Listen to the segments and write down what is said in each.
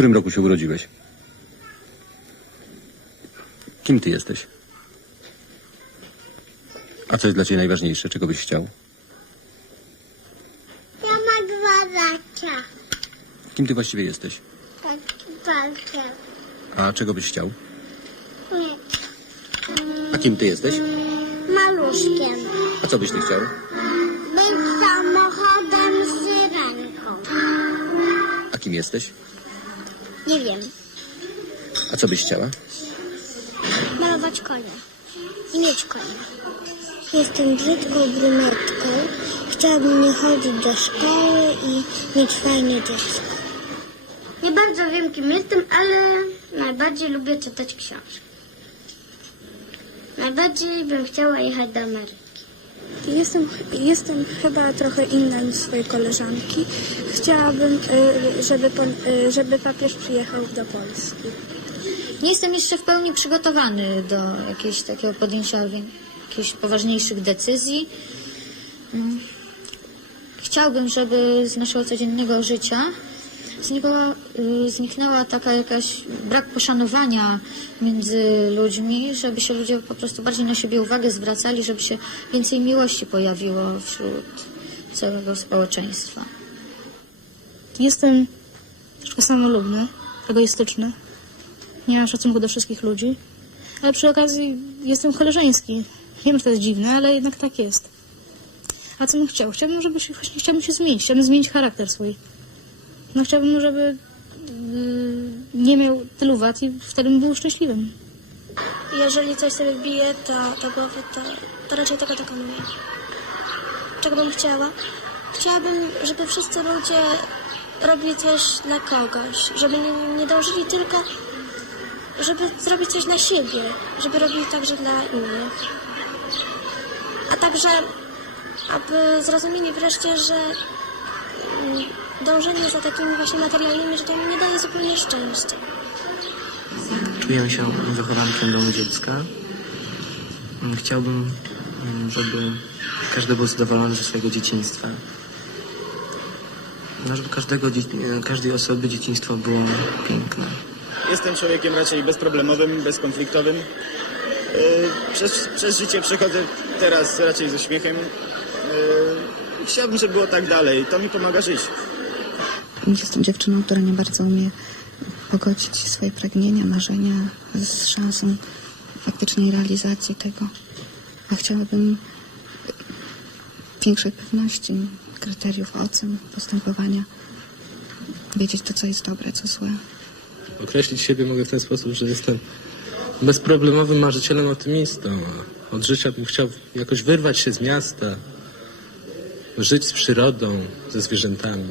którym roku się urodziłeś? Kim ty jesteś? A co jest dla ciebie najważniejsze? Czego byś chciał? Ja mam 2 lata. Kim ty właściwie jesteś? Palcem. A czego byś chciał? Nie. A kim ty jesteś? Maluszkiem. A co byś ty chciał? Być samochodem z syrenką. A kim jesteś? Nie wiem. A co byś chciała? Malować konia. I mieć konia. Jestem brzydką brunetką. Chciałabym nie chodzić do szkoły i mieć fajne dziecko. Nie bardzo wiem, kim jestem, ale najbardziej lubię czytać książki. Najbardziej bym chciała jechać do Ameryki. Jestem chyba trochę inna niż swoje koleżanki. Chciałabym, żeby papież przyjechał do Polski. Nie jestem jeszcze w pełni przygotowany do jakiegoś takiego podjęcia jakichś poważniejszych decyzji. Chciałbym, żeby z naszego codziennego życia zniknęła taka jakaś brak poszanowania między ludźmi, żeby się ludzie po prostu bardziej na siebie uwagę zwracali, żeby się więcej miłości pojawiło wśród całego społeczeństwa. Jestem troszkę samolubny, egoistyczny. Nie mam szacunku do wszystkich ludzi, ale przy okazji jestem koleżeński. Wiem, że to jest dziwne, ale jednak tak jest. A co bym chciał? Chciałbym się zmienić. Chciałbym zmienić charakter swój. No chciałbym, żeby nie miał tylu wad i wtedy bym był szczęśliwym. Jeżeli coś sobie wbije do głowy, to raczej tego dokonuję. Czego bym chciała? Chciałabym, żeby wszyscy ludzie robili coś dla kogoś. Żeby nie dążyli tylko, żeby zrobić coś dla siebie. Żeby robili także dla innych. A także, aby zrozumieli wreszcie, że dążenie za takimi właśnie materialnymi rzeczami nie daje zupełnie szczęścia. Czuję się wychowankiem domu dziecka. Chciałbym, żeby każdy był zadowolony ze swojego dzieciństwa. No, żeby każdej osoby dzieciństwo było piękne. Jestem człowiekiem raczej bezproblemowym, bezkonfliktowym. Przez życie przechodzę teraz raczej ze śmiechem. Chciałbym, żeby było tak dalej. To mi pomaga żyć. Jestem dziewczyną, która nie bardzo umie pogodzić swoje pragnienia, marzenia z szansą faktycznej realizacji tego. A chciałabym większej pewności, kryteriów ocen, postępowania. Wiedzieć to, co jest dobre, co złe. Określić siebie mogę w ten sposób, że jestem bezproblemowym marzycielem, optymistą. A od życia bym chciał jakoś wyrwać się z miasta, żyć z przyrodą, ze zwierzętami.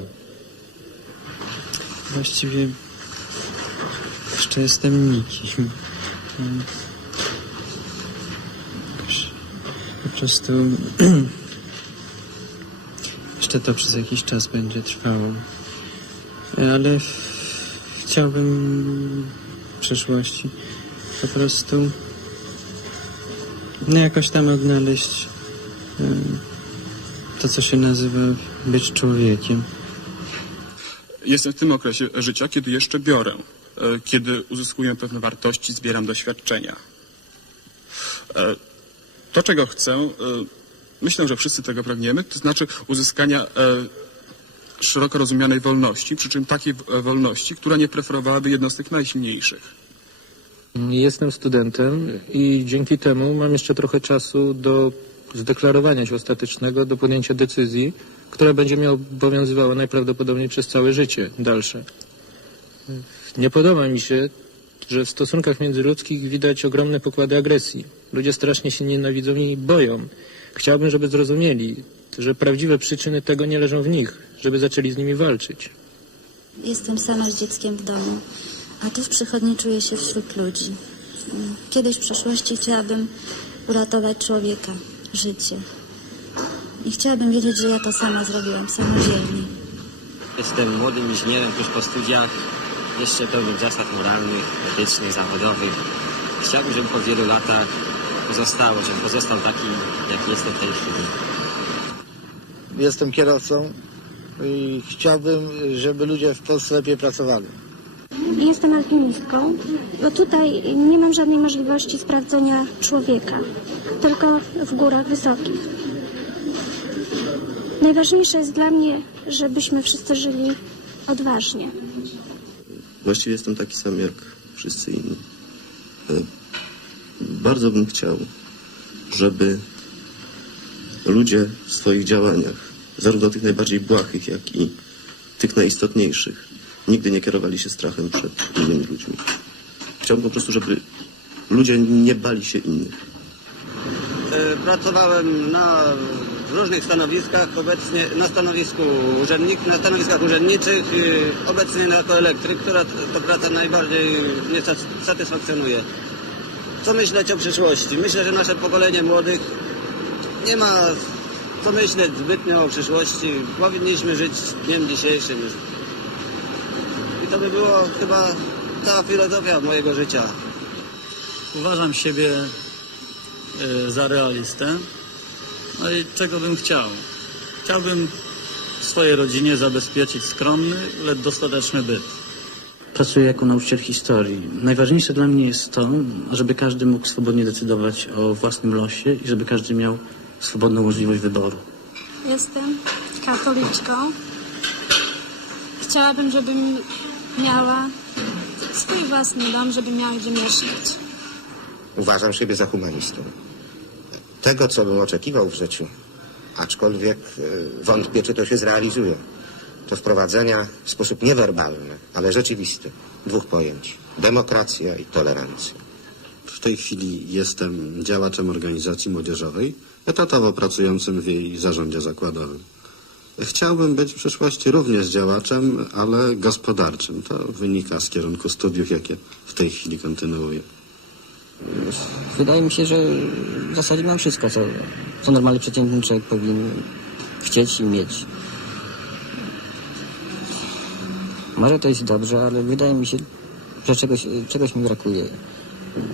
Właściwie jeszcze jestem nikim. Po prostu jeszcze to przez jakiś czas będzie trwało. Ale chciałbym w przyszłości po prostu jakoś tam odnaleźć to, co się nazywa być człowiekiem. Jestem w tym okresie życia, kiedy jeszcze biorę, kiedy uzyskuję pewne wartości, zbieram doświadczenia. To, czego chcę, myślę, że wszyscy tego pragniemy, to znaczy uzyskania szeroko rozumianej wolności, przy czym takiej wolności, która nie preferowałaby jednostek najsilniejszych. Jestem studentem i dzięki temu mam jeszcze trochę czasu do zdeklarowania się ostatecznego, do podjęcia decyzji, która będzie mnie obowiązywała najprawdopodobniej przez całe życie dalsze. Nie podoba mi się, że w stosunkach międzyludzkich widać ogromne pokłady agresji. Ludzie strasznie się nienawidzą i boją. Chciałbym, żeby zrozumieli, że prawdziwe przyczyny tego nie leżą w nich, żeby zaczęli z nimi walczyć. Jestem sama z dzieckiem w domu, a tu w przychodni czuję się wśród ludzi. Kiedyś w przeszłości chciałabym uratować człowieka, życie. I chciałabym wiedzieć, że ja to sama zrobiłam, samodzielnie. Jestem młodym inżynierem tuż po studiach, jeszcze pełnym zasad moralnych, etycznych, zawodowych. Chciałbym, żeby po wielu latach żebym pozostał taki, jaki jestem w tej chwili. Jestem kierowcą i chciałbym, żeby ludzie w Polsce lepiej pracowali. Jestem alpinistką, bo tutaj nie mam żadnej możliwości sprawdzenia człowieka, tylko w górach wysokich. Najważniejsze jest dla mnie, żebyśmy wszyscy żyli odważnie. Właściwie jestem taki sam jak wszyscy inni. Bardzo bym chciał, żeby ludzie w swoich działaniach, zarówno tych najbardziej błahych, jak i tych najistotniejszych, nigdy nie kierowali się strachem przed innymi ludźmi. Chciałbym po prostu, żeby ludzie nie bali się innych. Pracowałem w różnych stanowiskach, obecnie na stanowiskach urzędniczych, obecnie jako elektryk, która to praca najbardziej mnie satysfakcjonuje. Co myśleć o przyszłości? Myślę, że nasze pokolenie młodych nie ma co myśleć zbytnio o przyszłości. Powinniśmy żyć dniem dzisiejszym. I to by było chyba cała filozofia mojego życia. Uważam siebie za realistę. No i czego bym chciał? Chciałbym swojej rodzinie zabezpieczyć skromny, lecz dostateczny byt. Pracuję jako nauczyciel historii. Najważniejsze dla mnie jest to, żeby każdy mógł swobodnie decydować o własnym losie i żeby każdy miał swobodną możliwość wyboru. Jestem katoliczką. Chciałabym, żebym miała swój własny dom, żebym miała gdzie mieszkać. Uważam siebie za humanistą. Tego, co bym oczekiwał w życiu, aczkolwiek wątpię, czy to się zrealizuje, to wprowadzenia w sposób niewerbalny, ale rzeczywisty, dwóch pojęć: demokracja i tolerancja. W tej chwili jestem działaczem organizacji młodzieżowej, etatowo pracującym w jej zarządzie zakładowym. Chciałbym być w przyszłości również działaczem, ale gospodarczym. To wynika z kierunku studiów, jakie w tej chwili kontynuuję. Wydaje mi się, że w zasadzie mam wszystko, co normalny, przeciętny człowiek powinien chcieć i mieć. Może to jest dobrze, ale wydaje mi się, że czegoś mi brakuje.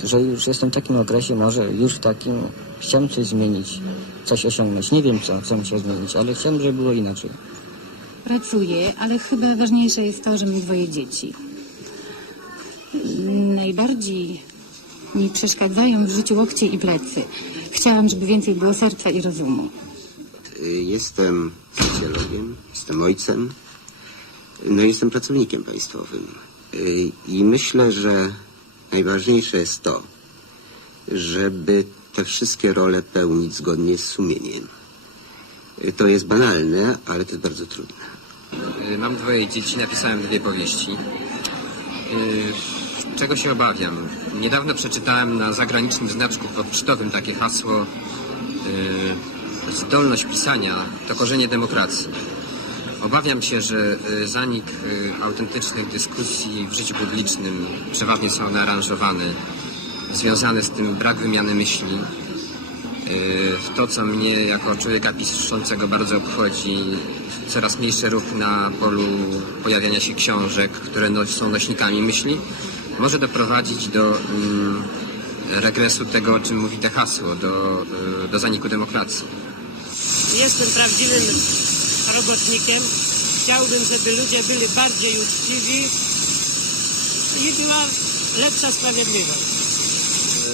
Że już jestem w takim okresie, może już w takim, chciałem coś zmienić, coś osiągnąć. Nie wiem, co musiał zmienić, ale chciałem, żeby było inaczej. Pracuję, ale chyba ważniejsze jest to, że mam 2 dzieci. Najbardziej mi przeszkadzają w życiu łokcie i plecy. Chciałam, żeby więcej było serca i rozumu. Jestem socjologiem, jestem ojcem, no i jestem pracownikiem państwowym. I myślę, że najważniejsze jest to, żeby te wszystkie role pełnić zgodnie z sumieniem. To jest banalne, ale to jest bardzo trudne. Mam 2 dzieci, napisałem 2 powieści. Czego się obawiam? Niedawno przeczytałem na zagranicznym znaczku pocztowym takie hasło: zdolność pisania to korzenie demokracji. Obawiam się, że zanik autentycznych dyskusji w życiu publicznym, przeważnie są one aranżowane, związane z tym brak wymiany myśli. To, co mnie jako człowieka piszącego bardzo obchodzi, coraz mniejszy ruch na polu pojawiania się książek, które są nośnikami myśli, może doprowadzić do regresu tego, o czym mówi to hasło, do zaniku demokracji. Jestem prawdziwym robotnikiem. Chciałbym, żeby ludzie byli bardziej uczciwi i była lepsza sprawiedliwość.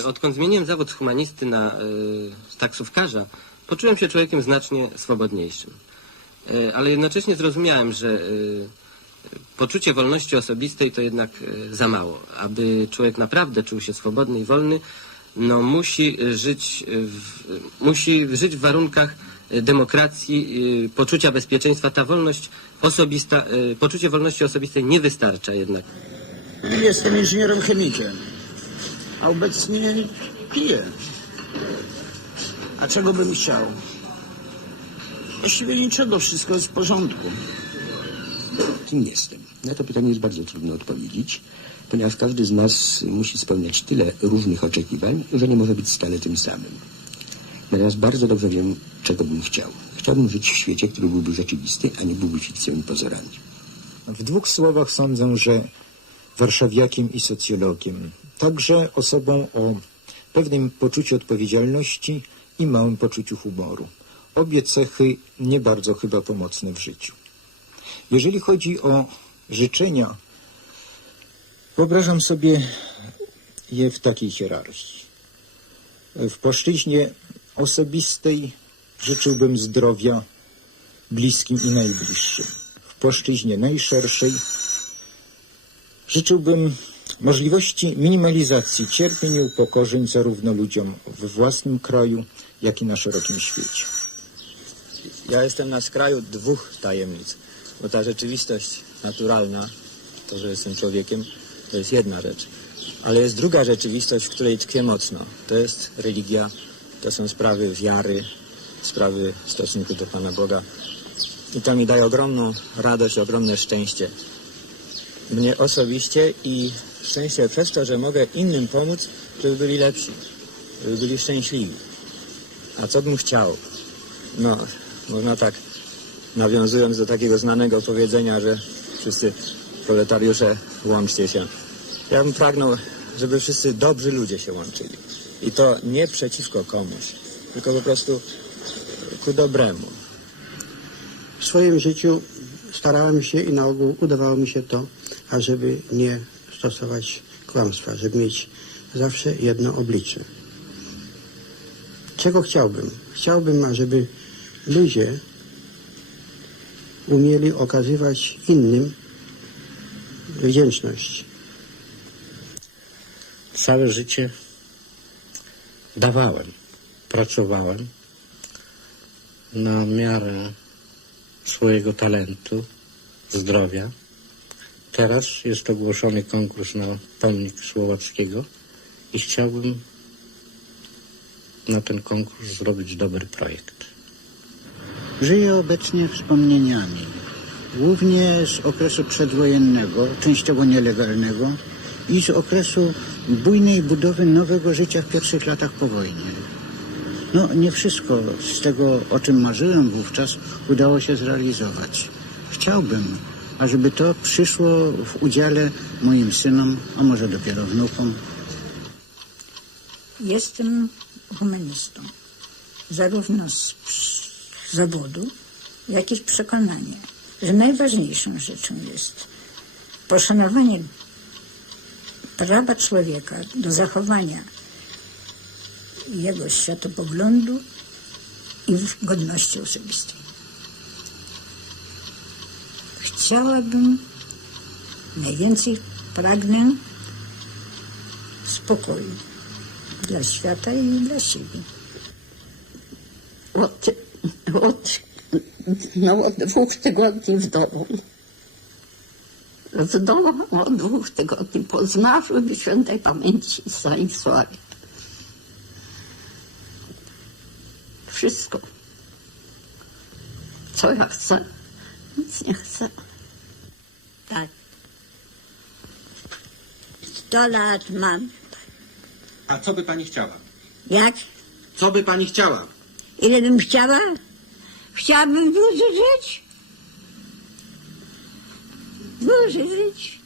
Odkąd zmieniłem zawód humanisty na taksówkarza, poczułem się człowiekiem znacznie swobodniejszym. Ale jednocześnie zrozumiałem, że poczucie wolności osobistej to jednak za mało. Aby człowiek naprawdę czuł się swobodny i wolny, no musi żyć w warunkach demokracji, poczucia bezpieczeństwa. Ta wolność osobista, poczucie wolności osobistej nie wystarcza jednak. Jestem inżynierem chemikiem, a obecnie piję. A czego bym chciał? Właściwie niczego, wszystko jest w porządku. Kim jestem? Na to pytanie jest bardzo trudno odpowiedzieć, ponieważ każdy z nas musi spełniać tyle różnych oczekiwań, że nie może być stale tym samym. Natomiast bardzo dobrze wiem, czego bym chciał. Chciałbym żyć w świecie, który byłby rzeczywisty, a nie byłby fikcją i pozorami. W 2 słowach sądzę, że warszawiakiem i socjologiem. Także osobą o pewnym poczuciu odpowiedzialności i małym poczuciu humoru. Obie cechy nie bardzo chyba pomocne w życiu. Jeżeli chodzi o życzenia Wyobrażam sobie je w takiej hierarchii. W płaszczyźnie osobistej życzyłbym zdrowia bliskim i najbliższym. W płaszczyźnie najszerszej życzyłbym możliwości minimalizacji cierpień i upokorzeń zarówno ludziom we własnym kraju, jak i na szerokim świecie. Ja jestem na skraju dwóch tajemnic, bo ta rzeczywistość naturalna, to, że jestem człowiekiem, to jest jedna rzecz. Ale jest druga rzeczywistość, w której tkwię mocno. To jest religia, to są sprawy wiary, sprawy w stosunku do Pana Boga. I to mi daje ogromną radość, ogromne szczęście. Mnie osobiście i szczęście przez to, że mogę innym pomóc, żeby byli lepsi, żeby byli szczęśliwi. A co bym chciał? No, można tak, nawiązując do takiego znanego powiedzenia, że wszyscy proletariusze łączcie się. Ja bym pragnął, żeby wszyscy dobrzy ludzie się łączyli. I to nie przeciwko komuś, tylko po prostu ku dobremu. W swoim życiu starałem się i na ogół udawało mi się to, ażeby nie stosować kłamstwa, żeby mieć zawsze jedno oblicze. Czego chciałbym? Chciałbym, ażeby ludzie umieli okazywać innym wdzięczność. Całe życie dawałem, pracowałem na miarę swojego talentu, zdrowia. Teraz jest ogłoszony konkurs na pomnik Słowackiego i chciałbym na ten konkurs zrobić dobry projekt. Żyję obecnie wspomnieniami, głównie z okresu przedwojennego, częściowo nielegalnego i z okresu bujnej budowy nowego życia w pierwszych latach po wojnie. No, nie wszystko z tego, o czym marzyłem wówczas, udało się zrealizować. Chciałbym, ażeby to przyszło w udziale moim synom, a może dopiero wnukom. Jestem humanistą, zarówno z zawodu, jak i z przekonania, że najważniejszą rzeczą jest poszanowanie prawa człowieka do zachowania jego światopoglądu i godności osobistej. Chciałabym, najwięcej pragnę spokoju dla świata i dla siebie. Od 2 tygodni w domu. W domu od 2 tygodni po zmarłym świętej pamięci Stanisławie. Wszystko. Co ja chcę? Nic nie chcę. Tak. 100 lat mam. A co by pani chciała? Jak? Co by pani chciała? Ile bym chciała? Chciałabym dłużej żyć. Dłużej żyć.